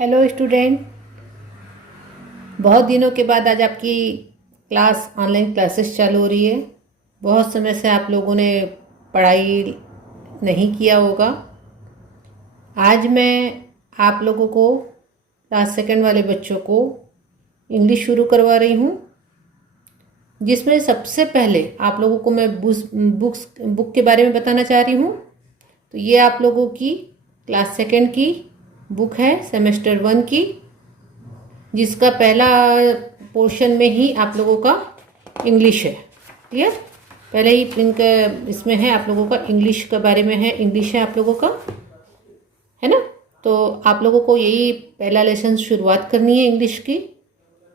Hello student. बहुत दिनों के बाद आज आपकी ऑनलाइन क्लासेस चालू हो रही है। बहुत समय से आप लोगों ने पढ़ाई नहीं किया होगा। आज मैं आप लोगों को क्लास सेकंड वाले बच्चों को इंग्लिश शुरू करवा रही हूँ, जिसमें सबसे पहले आप लोगों को मैं बुक के बारे में बताना चाह रही हूँ। तो ये आप लोगों की क्लास सेकंड की बुक है, सेमेस्टर 1 की, जिसका पहला पोर्शन में ही आप लोगों का इंग्लिश है। क्लियर? पहले ही इनका इसमें है आप लोगों का इंग्लिश के बारे में है, इंग्लिश है आप लोगों का, है ना। तो आप लोगों को यही पहला लेसन शुरुआत करनी है इंग्लिश की,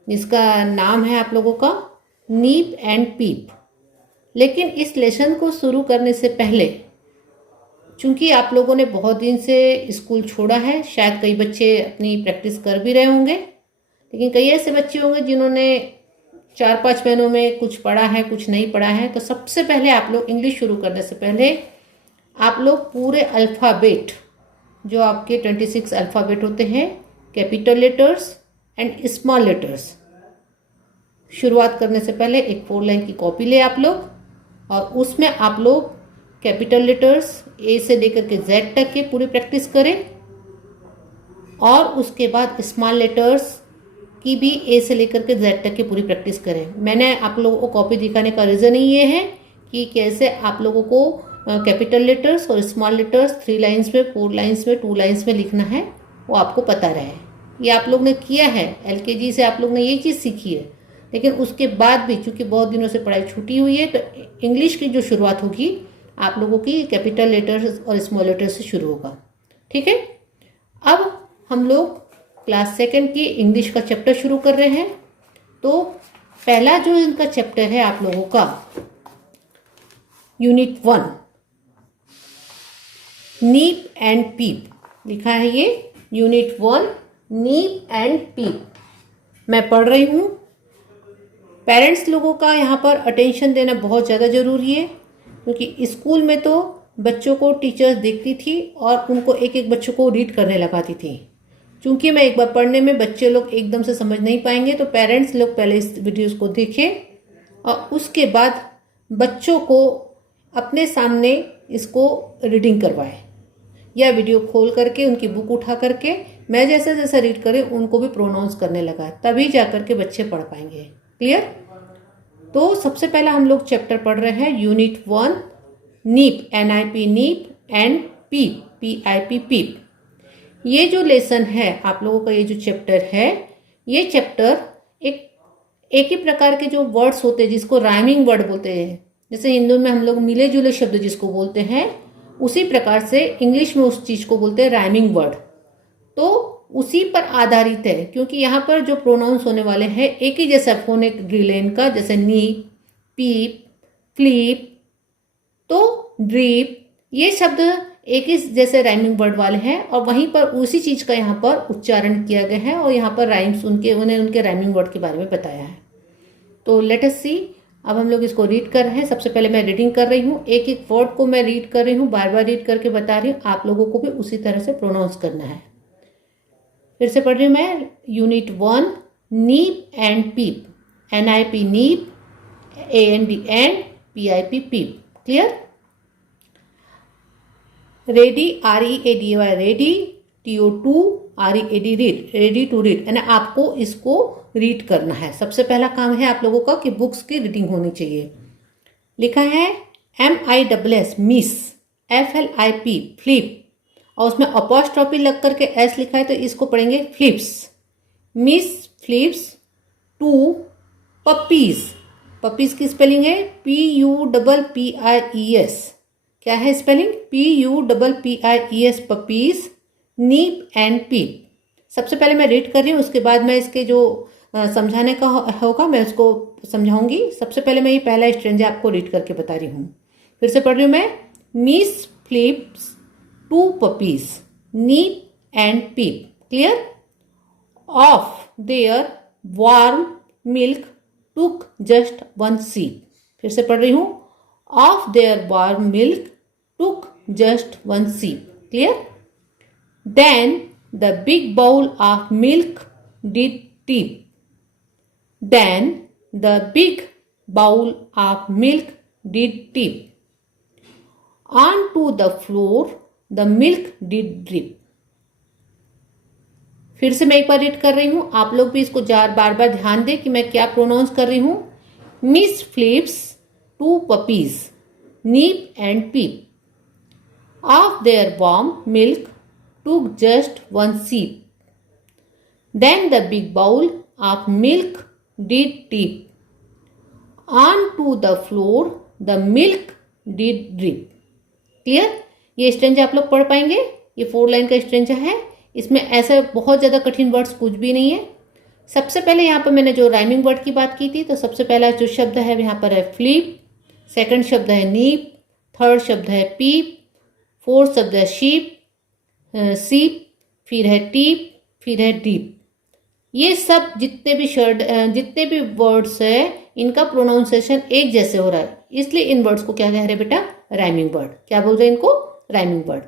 जिसका नाम है आप लोगों का नीप एंड पीप। लेकिन इस लेसन को शुरू करने से पहले, चूंकि आप लोगों ने बहुत दिन से स्कूल छोड़ा है, शायद कई बच्चे अपनी प्रैक्टिस कर भी रहे होंगे, लेकिन कई ऐसे बच्चे होंगे जिन्होंने 4-5 महीनों में कुछ पढ़ा है, कुछ नहीं पढ़ा है। तो सबसे पहले आप लोग इंग्लिश शुरू करने से पहले आप लोग पूरे अल्फ़ाबेट, जो आपके 26 अल्फ़ाबेट होते हैं, capital letters and small letters, शुरुआत करने से पहले एक 4 लाइन की कॉपी ले आप लोग, और उसमें आप लोग कैपिटल लेटर्स ए से लेकर के जेड तक के पूरी प्रैक्टिस करें, और उसके बाद स्मॉल लेटर्स की भी ए से लेकर के जेड तक की पूरी प्रैक्टिस करें। मैंने आप लोगों को कॉपी दिखाने का रीज़न ही ये है कि कैसे आप लोगों को कैपिटल लेटर्स और स्मॉल लेटर्स 3 लाइन्स में, 4 लाइन्स में, 2 लाइन्स में लिखना है, वो आपको पता रहे। ये आप लोग ने किया है, LKG से आप लोग ने ये चीज़ सीखी है, लेकिन उसके बाद भी चूँकि बहुत दिनों से पढ़ाई छूटी हुई है, तो इंग्लिश की जो शुरुआत होगी आप लोगों की कैपिटल लेटर्स और स्मॉल लेटर्स से शुरू होगा। ठीक है? अब हम लोग क्लास सेकंड की इंग्लिश का चैप्टर शुरू कर रहे हैं। तो पहला जो इनका चैप्टर है आप लोगों का, यूनिट 1, नीप एंड पीप लिखा है। ये यूनिट 1, नीप एंड पीप मैं पढ़ रही हूँ। पेरेंट्स लोगों का यहाँ पर अटेंशन देना बहुत ज़्यादा ज़रूरी है, क्योंकि स्कूल में तो बच्चों को टीचर्स देखती थी और उनको एक एक बच्चों को रीड करने लगाती थी। चूँकि मैं एक बार पढ़ने में बच्चे लोग एकदम से समझ नहीं पाएंगे, तो पेरेंट्स लोग पहले इस वीडियोस को देखें और उसके बाद बच्चों को अपने सामने इसको रीडिंग करवाएं, या वीडियो खोल करके उनकी बुक उठा करके मैं जैसे जैसे रीड करें उनको भी प्रोनाउंस करने लगा, तभी जा कर के बच्चे पढ़ पाएंगे। क्लियर? तो सबसे पहला हम लोग चैप्टर पढ़ रहे हैं, यूनिट 1, नीप, NIP नीप, एंड पीप, PIP पीप। ये जो लेसन है आप लोगों का, ये जो चैप्टर है, ये चैप्टर एक ही प्रकार के जो वर्ड्स होते हैं जिसको राइमिंग वर्ड बोलते हैं, जैसे हिंदू में हम लोग मिले जुले शब्द जिसको बोलते हैं, उसी प्रकार से इंग्लिश में उस चीज़ को बोलते हैं राइमिंग वर्ड। तो उसी पर आधारित है, क्योंकि यहाँ पर जो प्रोनाउंस होने वाले हैं एक ही जैसा फोनेटिक ड्रिल है इनका, जैसे नीप, पीप, फ्लिप, तो ड्रीप, ये शब्द एक ही जैसे राइमिंग वर्ड वाले हैं, और वहीं पर उसी चीज का यहाँ पर उच्चारण किया गया है, और यहाँ पर राइम्स उन्हें उनके राइमिंग वर्ड के बारे में बताया है। तो लेट अस सी। अब हम लोग इसको रीड कर रहे हैं। सबसे पहले मैं रीडिंग कर रही हूँ, एक एक वर्ड को मैं रीड कर रही हूँ, बार बार रीड करके बता रही हूँ, आप लोगों को भी उसी तरह से प्रोनाउंस करना है। फिर से पढ़ रही हूँ मैं, unit 1, Nip and Pip, NIP Nip, AND and, PIP Pip. Clear? Ready, READY, ready, TO2, READ, read, ready to read, यानी आपको इसको रीड करना है। सबसे पहला काम है आप लोगों का कि बुक्स की रीडिंग होनी चाहिए। लिखा है MISS, मिस, FLIP, फ्लिप, और उसमें अपॉस्ट्रोफी लग करके S लिखा है, तो इसको पढ़ेंगे Flip's. Miss Flip's 2 puppies. Puppies की स्पेलिंग है PUPPIES। क्या है spelling? PUPPIES, puppies, Nip and Pip. सबसे पहले मैं रीड कर रही हूँ, उसके बाद मैं इसके जो समझाने का होगा मैं उसको समझाऊंगी। सबसे पहले मैं ये पहला स्ट्रेंज आपको रीड करके बता रही हूँ। फिर से पढ़ रही हूँ मैं, Miss Flip's 2 puppies, Nip and Pip, clear, of their warm milk took just 1 sip। फिर से पढ़ रही हूँ, of their warm milk took just 1 sip, clear? Then the big bowl of milk did tip. Then the big bowl of milk did tip. Onto the floor the milk did drip. फिर से मैं एक बार read कर रही हूं, आप लोग भी इसको बार बार ध्यान दें कि मैं क्या प्रोनाउंस कर रही हूं. Miss Flip's two puppies Nip and Pip. Of their warm milk took just one sip. Then the big bowl of milk did tip. Onto the floor the milk did drip. Clear? ये stanza आप लोग पढ़ पाएंगे. ये 4 line का stanza है. इसमें ऐसे बहुत ज़्यादा कठिन वर्ड्स कुछ भी नहीं है. सबसे पहले यहाँ पर मैंने जो राइमिंग वर्ड की बात की थी, तो सबसे पहला जो शब्द है यहाँ पर है फ्लिप, सेकंड शब्द है नीप, थर्ड शब्द है पीप, फोर्थ शब्द है शीप, सीप, फिर है टीप, फिर है डीप. ये सब जितने भी वर्ड्स है इनका प्रोनाउंसिएशन एक जैसे हो रहा है, इसलिए इन वर्ड्स को क्या कह रहे बेटा? Rhyming word. क्या बोल रहे हैं इनको? Rhyming word.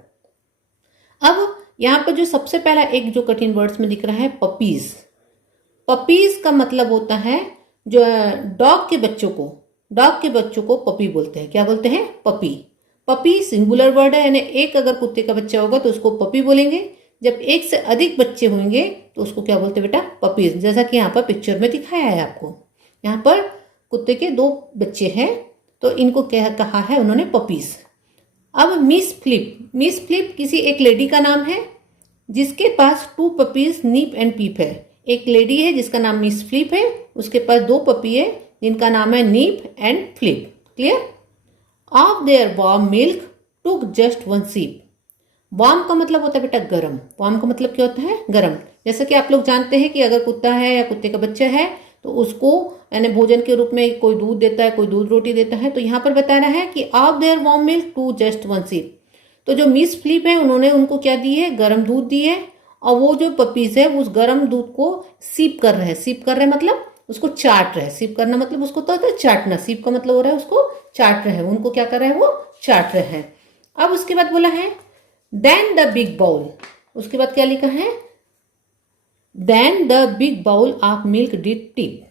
अब यहाँ पर जो सबसे पहला एक जो कठिन वर्ड्स में दिख रहा है पपीज. पपीज का मतलब होता है जो डॉग के बच्चों को पपी बोलते हैं. क्या बोलते हैं? पपी. पपी सिंगुलर वर्ड है, यानी एक अगर कुत्ते का बच्चा होगा तो उसको पपी बोलेंगे. जब एक से अधिक बच्चे होंगे तो उसको क्या बोलते हैं बेटा? पपीज. जैसा कि यहाँ पर पिक्चर में दिखाया है आपको. यहाँ पर कुत्ते के 2 बच्चे हैं तो इनको क्या कहा है उन्होंने? पपीज. अब मिस फ्लिप किसी एक लेडी का नाम है जिसके पास 2 पपीज नीप एंड पीप है. एक लेडी है जिसका नाम मिस फ्लिप है, उसके पास 2 पपी है जिनका नाम है नीप and flip. Clear? Of their warm milk took just one sip. Warm का मतलब होता है बेटा गरम. वार्म का मतलब क्या होता है? गरम. जैसा कि आप लोग जानते हैं कि अगर कुत्ता है या कुत्ते का बच्चा है तो उसको यानी भोजन के रूप में कोई दूध देता है, कोई दूध रोटी देता है. तो यहाँ पर बता रहा है कि of their warm milk to just one sip. तो जो मिस फ्लिप है उन्होंने उनको क्या दी है? गर्म दूध दी है. और वो जो पपीज है उस गर्म दूध को सीप कर रहे हैं. सीप कर रहे हैं मतलब उसको चाट रहे हैं. सीप करना मतलब उसको तो होता है चाटना. सीप का मतलब हो रहा है उसको चाट रहे हैं. उनको क्या कर रहे हैं? वो चाट रहे हैं. अब उसके बाद बोला है देन द बिग बाउल. उसके बाद क्या लिखा है? Then the big bowl of milk did tip.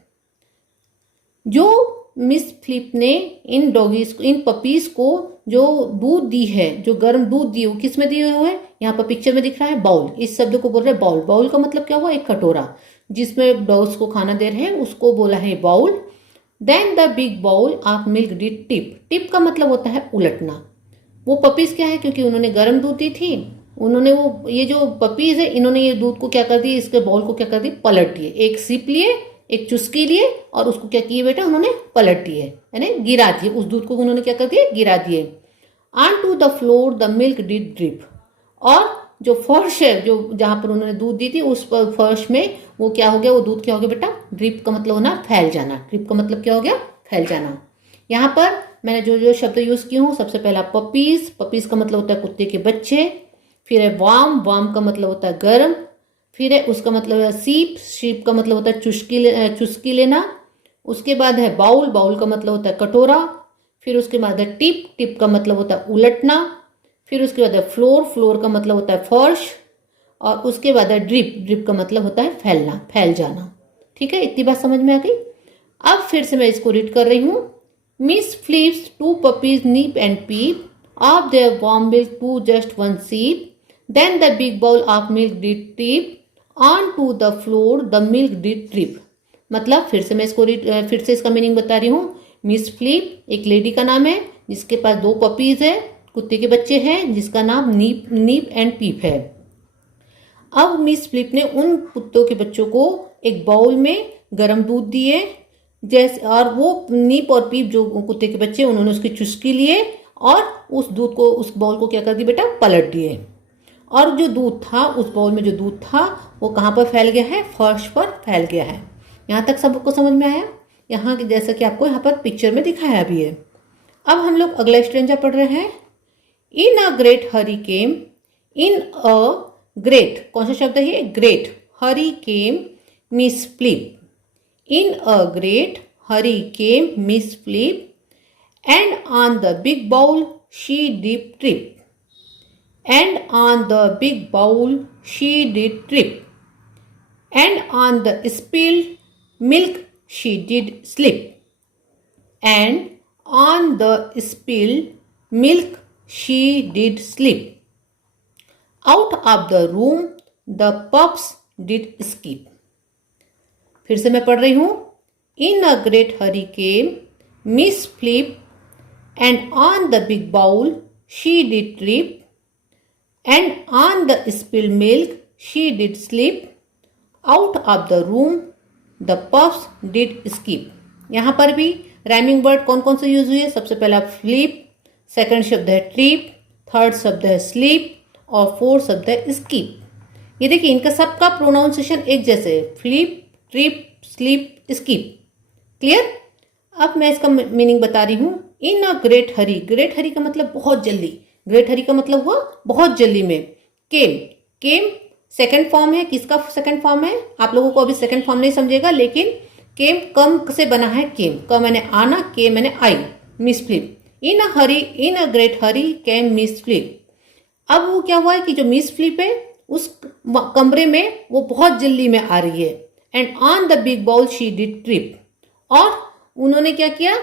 जो मिस फ्लिप ने इन पपीज को जो दूध दी है, जो गर्म दूध दी, वो किस में दिए हुए है? यहाँ पर पिक्चर में दिख रहा है बाउल. इस शब्द को बोल रहे हैं बाउल. बाउल का मतलब क्या हुआ? एक कटोरा जिसमें डॉग्स को खाना दे रहे हैं, उसको बोला है bowl. Then the big bowl of milk did tip. Tip का मतलब होता है उलटना. वो पपीज क्या है? क्योंकि उन्होंने गर्म दूध दी थी, उन्होंने ये जो पपीज है इन्होंने ये दूध को क्या कर दिया? इसके बाउल को क्या कर दिया? पलट दिए. एक सिप लिए, एक चुस्की लिए और उसको क्या किए बेटा? उन्होंने पलट दिए, यानी गिरा दिए. उस दूध को उन्होंने क्या कर दिया? गिरा दिए. On to the floor the milk did drip. और जो फर्श है, जो जहां पर उन्होंने दूध दी थी, उस पर फर्श में वो क्या हो गया? वो दूध क्या हो गया बेटा? ड्रिप का मतलब होना फैल जाना. ड्रिप का मतलब क्या हो गया? फैल जाना. यहाँ पर मैंने जो शब्द यूज किए हूँ, सबसे पहला पपीज. पपीज का मतलब होता है कुत्ते के बच्चे. फिर है वार्म. वार्म का मतलब होता है गर्म. फिर है उसका मतलब है सीप. शीप का मतलब होता है चुस्की लेना. उसके बाद है बाउल. बाउल का मतलब होता है कटोरा. फिर उसके बाद है टिप. टिप का मतलब होता है उलटना. फिर उसके बाद है फ्लोर. फ्लोर का मतलब होता है फर्श. और उसके बाद है ड्रिप. ड्रिप का मतलब होता है फैलना, फैल जाना. ठीक है, इतनी बात समझ में आ गई. अब फिर से मैं इसको रीड कर रही हूँ. Miss Flip's 2 puppies Nip and Pip. Of their warm milk to just one sip. Then the big bowl of milk did tip. On to the floor the milk did drip. मतलब फिर से इसका meaning बता रही हूँ. Miss flip एक lady का नाम है जिसके पास 2 पपीज है, कुत्ते के बच्चे हैं, जिसका नाम नीप एंड पीप है. अब मिस फ्लिप ने उन कुत्तों के बच्चों को एक बाउल में गर्म दूध दिए जैसे, और वो नीप और पीप जो कुत्ते के बच्चे, उन्होंने उसकी चुस्की लिए और उस दूध को, उस बाउल को क्या कर दिया बेटा? पलट दिए. और जो दूध था, उस बाउल में जो दूध था वो कहाँ पर फैल गया है? फर्श पर फैल गया है. यहाँ तक सबको समझ में आया? यहाँ जैसा कि आपको यहाँ पर पिक्चर में दिखाया भी है. अब हम लोग अगला स्ट्रेंजा पढ़ रहे हैं. इन a great hurry came. In a great, कौन सा शब्द है ये? Great. Hurry came Miss flip. In a great hurry came Miss Flip, and on the big bowl she did trip. and on the big bowl she did trip, and on the spilled milk she did slip, and on the spilled milk she did slip. Out of the room the pups did skip. फिर से मैं पढ़ रही हूं. In a great hurry came Miss Flip, and on the big bowl she did trip, and on the spilled milk she did slip. Out of the room the pups did skip. यहाँ पर भी rhyming word कौन कौन से use हुए? सबसे पहला flip, second शब्द है ट्रिप, थर्ड शब्द है स्लीप और फोर्थ शब्द है स्कीप. ये देखिए इनका सबका प्रोनाउंसिएशन एक जैसे है, flip, trip, sleep, skip. Clear? अब मैं इसका मीनिंग बता रही हूं. इन अ ग्रेट हरी, ग्रेट हरी का मतलब बहुत जल्दी, ग्रेट हरी का मतलब हुआ बहुत जल्दी में. केम, केम सेकंड फॉर्म है. किसका सेकंड फॉर्म है? आप लोगों को अभी सेकंड फॉर्म नहीं समझेगा, लेकिन केम कम से बना है. केम का मैंने आना, के मैंने आई. Miss Flip. In a hurry, in a great hurry came Miss Flip. अब वो क्या हुआ है कि जो मिस फ्लिप है उस कमरे में वो बहुत जल्दी में आ रही है. And on the big bowl she did trip. और उन्होंने क्या किया?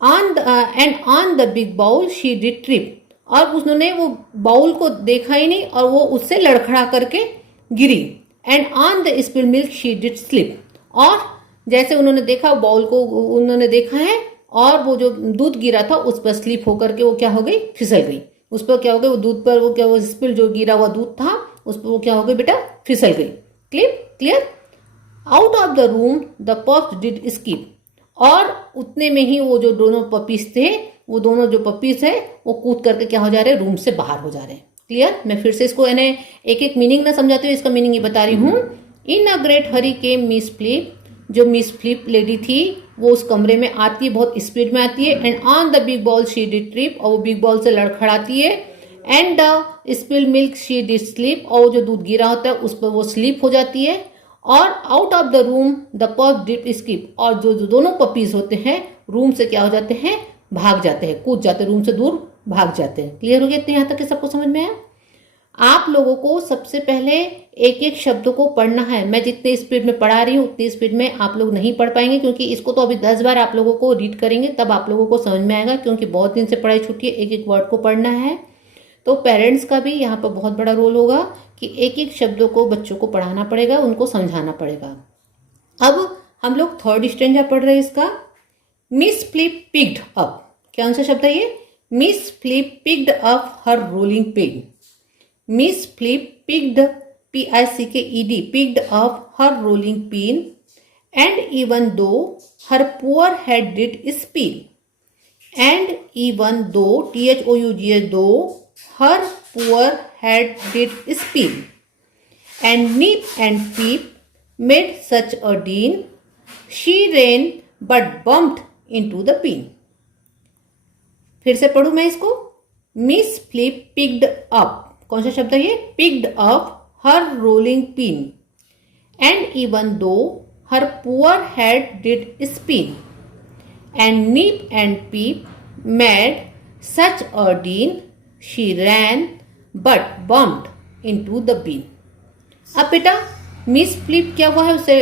And on the big bowl she did trip. और उन्होंने वो बाउल को देखा ही नहीं और वो उससे लड़खड़ा करके गिरी. And on the spilled milk she did slip. और जैसे उन्होंने देखा बाउल को उन्होंने देखा है और वो जो दूध गिरा था उस पर स्लिप होकर के वो क्या हो गई? फिसल गई. उस पर क्या हो गया? वो दूध पर वो क्या, वो स्पिल जो गिरा हुआ दूध था उस पर वो क्या हो गई बेटा? फिसल गई. Clear? Out of the room the pups did skip. और उतने में ही वो जो दोनों पपीज थे, वो दोनों जो पपीज है वो कूद करके क्या हो जा रहे हैं? रूम से बाहर हो जा रहे हैं. क्लियर? मैं फिर से इसको यानी एक एक मीनिंग ना समझाती हूँ, इसका मीनिंग ये बता रही हूँ. In a great hurry came Miss Flip. जो मिस फ्लिप लेडी थी वो उस कमरे में आती है, बहुत स्पीड में आती है. And on the big ball she did trip. और वो बिग बॉल से लड़खड़ाती है. And the spilled milk she did sleep. और जो दूध गिरा होता है उस पर वो स्लीप हो जाती है. और out of the room the पप डिड स्कीप. और जो दोनों पपीज होते हैं रूम से क्या हो जाते हैं? भाग जाते हैं, कूद जाते हैं, रूम से दूर भाग जाते हैं. क्लियर हो गया इतने यहाँ तक? सबको समझ में आया? आप लोगों को सबसे पहले एक एक शब्दों को पढ़ना है. मैं जितने स्पीड में पढ़ा रही हूँ उतनी स्पीड में आप लोग नहीं पढ़ पाएंगे, क्योंकि इसको तो अभी 10 बार आप लोगों को रीड करेंगे तब आप लोगों को समझ में आएगा, क्योंकि बहुत दिन से पढ़ाई छुट्टी है. एक एक वर्ड को पढ़ना है. तो पेरेंट्स का भी यहाँ पर बहुत बड़ा रोल होगा कि एक एक शब्दों को बच्चों को पढ़ाना पड़ेगा, उनको समझाना पड़ेगा. अब हम लोग थर्ड स्टैंजा पढ़ रहे हैं इसका. Miss Flip picked up. कौन सा शब्द है ये? Miss Flip picked up her rolling pin. Miss Flip picked, P-I-C-K-E-D, picked up her rolling pin, and even though her poor head did spin, and even though, T-H-O-U-G-H, though her poor head did spin, and Nip and Pip made such a din, she ran but bumped into the pin. फिर से पढ़ूं मैं इसको. Miss Flip picked up. कौन सा शब्द है ये? Picked up her rolling pin. And even though her poor head did spin, and Nip and Pip made such a din, she ran but bumped into the bin. अब बेटा Miss Flip क्या हुआ है? उसे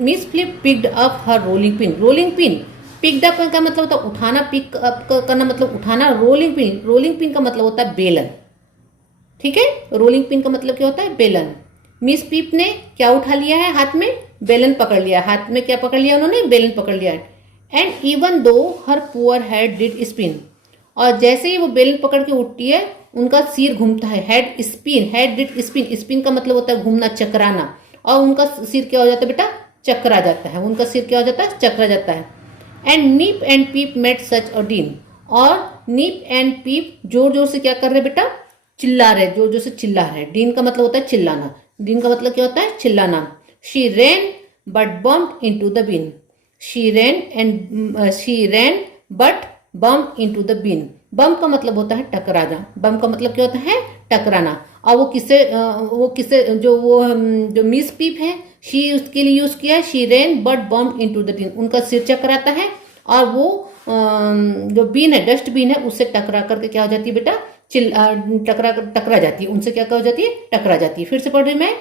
Miss Flip picked up her rolling pin. Rolling pin, picked up का मतलब होता है उठाना, पिक अप करना मतलब उठाना. रोलिंग पिन, रोलिंग पिन का मतलब होता है बेलन. ठीक है? रोलिंग पिन का मतलब क्या होता है? बेलन. मिस फ्लिप ने क्या उठा लिया है? हाथ में बेलन पकड़ लिया. हाथ में क्या पकड़ लिया उन्होंने? बेलन पकड़ लिया. And even though her poor head did spin. और जैसे ही वो बेलन पकड़ के उठती है उनका सिर घूमता है. Head spin, head did spin. Spin का मतलब होता है घूमना, चकराना. और उनका सिर क्या हो जाता है बेटा? चकरा जाता है. उनका सिर क्या हो जाता है? चकरा जाता है. And Nip and Pip made such a din. और नीप एंड पीप जोर जोर से क्या कर रहे बेटा? चिल्ला रहे, जोर जोर से चिल्ला रहे. डीन का मतलब होता है चिल्लाना. डीन का मतलब क्या होता है? चिल्लाना. She ran but bumped into the bin. She ran but bumped into the bin. Bump का मतलब होता है टकराना. बम्प का मतलब क्या होता है? टकराना. और वो किसे जो मिस पीप है शी उसके लिए यूज किया है. She ran but bumped into the bin. उनका सिर चकराता है और वो जो बीन है, डस्टबिन है, उससे टकरा करके क्या हो जाती है बेटा? टकरा जाती है, उनसे क्या हो जाती है, टकरा जाती है। फिर से पढ़ रही मैं।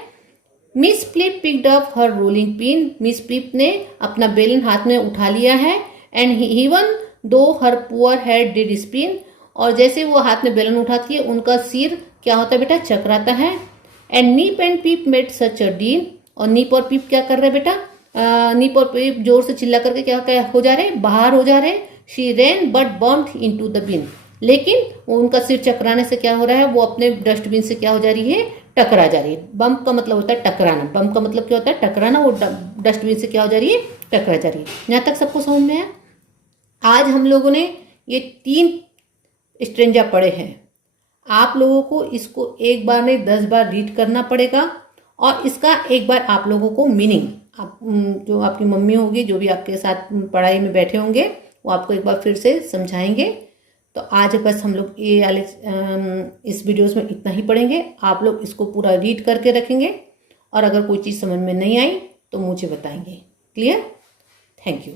Miss प्लिप picked up her rolling pin, miss प्लिप ने अपना बेलन हाथ में उठा लिया है। And even though her poor head did spin, और जैसे वो हाथ में बेलन उठाती है उनका सिर क्या होता है बेटा, चकराता है। And Nip and Pip made such a deal, और नीप और पीप क्या कर रहे हैं बेटा, नीप और पीप जोर से चिल्ला करके क्या हो जा रहे, बाहर हो जा रहे। She ran but bumped into the bin, लेकिन उनका सिर चकराने से क्या हो रहा है, वो अपने डस्टबिन से क्या हो जा रही है, टकरा जा रही है। बम्प का मतलब होता है टकराना, बम्प का मतलब क्या होता है, टकराना। वो डस्टबिन से क्या हो जा रही है, टकरा जा रही है। यहाँ तक सबको समझ में आया। आज हम लोगों ने ये 3 स्ट्रेंजा पढ़े हैं। आप लोगों को इसको एक बार नहीं 10 बार रीड करना पड़ेगा, और इसका एक बार आप लोगों को मीनिंग, आप जो आपकी मम्मी होगी, जो भी आपके साथ पढ़ाई में बैठे होंगे, वो आपको एक बार फिर से समझाएंगे। तो आज बस हम लोग ये वाले इस वीडियोस में इतना ही पढ़ेंगे। आप लोग इसको पूरा रीड करके रखेंगे, और अगर कोई चीज़ समझ में नहीं आई तो मुझे बताएंगे। क्लियर? Thank you.